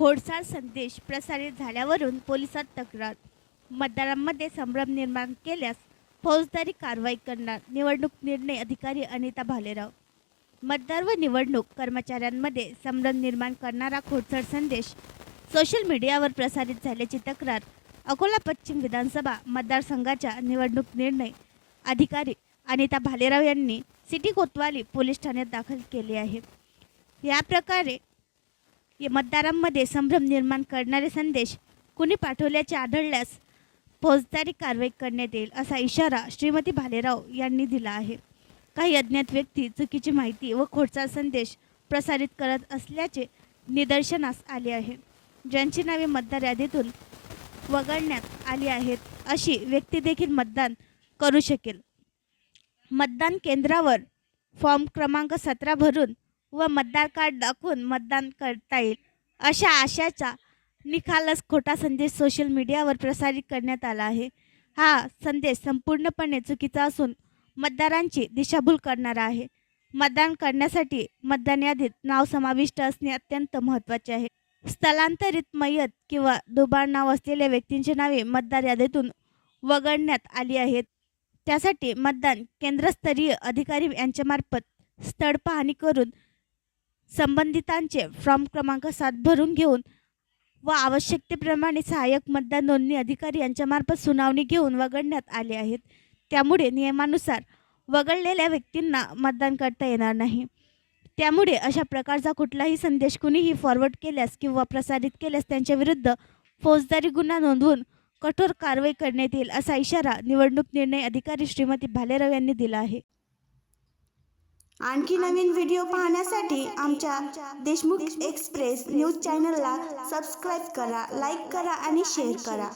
खोडसाळ संदेश प्रसारित झाल्यावरून पोलिसात तक्रार. मतदारांमध्ये संभ्रम निर्माण केल्यास फौजदारी कारवाई करणार निवडणूक निर्णय अधिकारी अनिता भालेराव. मतदार व निवडणूक कर्मचाऱ्यांमध्ये संभ्रम निर्माण करणारा खोडसाळ संदेश सोशल मीडियावर प्रसारित झाल्याची तक्रार अकोला पश्चिम विधानसभा मतदारसंघाच्या निवडणूक निर्णय अधिकारी अनिता भालेराव यांनी सिटी कोतवाली पोलीस ठाण्यात दाखल केली आहे. या प्रकारे मतदारांमध्ये संभ्रम निर्माण करणारे संदेश कुणी पाठवल्याचे आढळल्यास फौजदारी कारवाई करण्यात येईल असा इशारा श्रीमती भालेराव यांनी दिला आहे. काही अज्ञात व्यक्ती चुकीची माहिती व खोडसाळ संदेश प्रसारित करत असल्याचे निदर्शनास आले आहे. ज्यांची नावे मतदार यादीतून वगळण्यात आली आहेत अशी व्यक्ती देखील मतदान करू शकेल. मतदान केंद्रावर फॉर्म क्रमांक 17 भरून व मतदार कार्ड दाखवून मतदान करता येईल अशा आशयाचा निखालस खोटा संदेश सोशल मीडियावर प्रसारित करण्यात आला आहे. हा संदेश संपूर्णपणे चुकीचा असून मतदारांची दिशाभूल करणारा आहे. मतदान करण्यासाठी मतदान यादीत नाव समाविष्ट असणे अत्यंत महत्त्वाचे आहे. स्थलांतरित मयत किंवा दुबाळ नाव असलेल्या व्यक्तींची नावे मतदार यादीतून वगळण्यात आली आहेत. त्यासाठी मतदान केंद्रस्तरीय अधिकारी यांच्यामार्फत स्थळ पाहणी करून संबंधितांचे फॉर्म क्रमांक 7 भरून घेऊन व आवश्यकतेप्रमाणे सहाय्यक मतदान नोंदणी अधिकारी यांच्यामार्फत सुनावणी घेऊन वगळण्यात आले आहेत. त्यामुळे नियमानुसार वगळलेल्या व्यक्तींना मतदान करता येणार नाही. त्यामुळे अशा प्रकारचा कुठलाही संदेश कुणीही फॉरवर्ड केल्यास किंवा प्रसारित केल्यास त्यांच्याविरुद्ध फौजदारी गुन्हा नोंदवून कठोर कारवाई करण्यात येईल असा इशारा निवडणूक निर्णय अधिकारी श्रीमती भालेराव यांनी दिला आहे. आणखी नवीन व्हिडिओ पाहण्यासाठी आमच्या देशमुख एक्सप्रेस न्यूज चॅनलला सबस्क्राईब करा, लाईक करा आणि शेअर करा.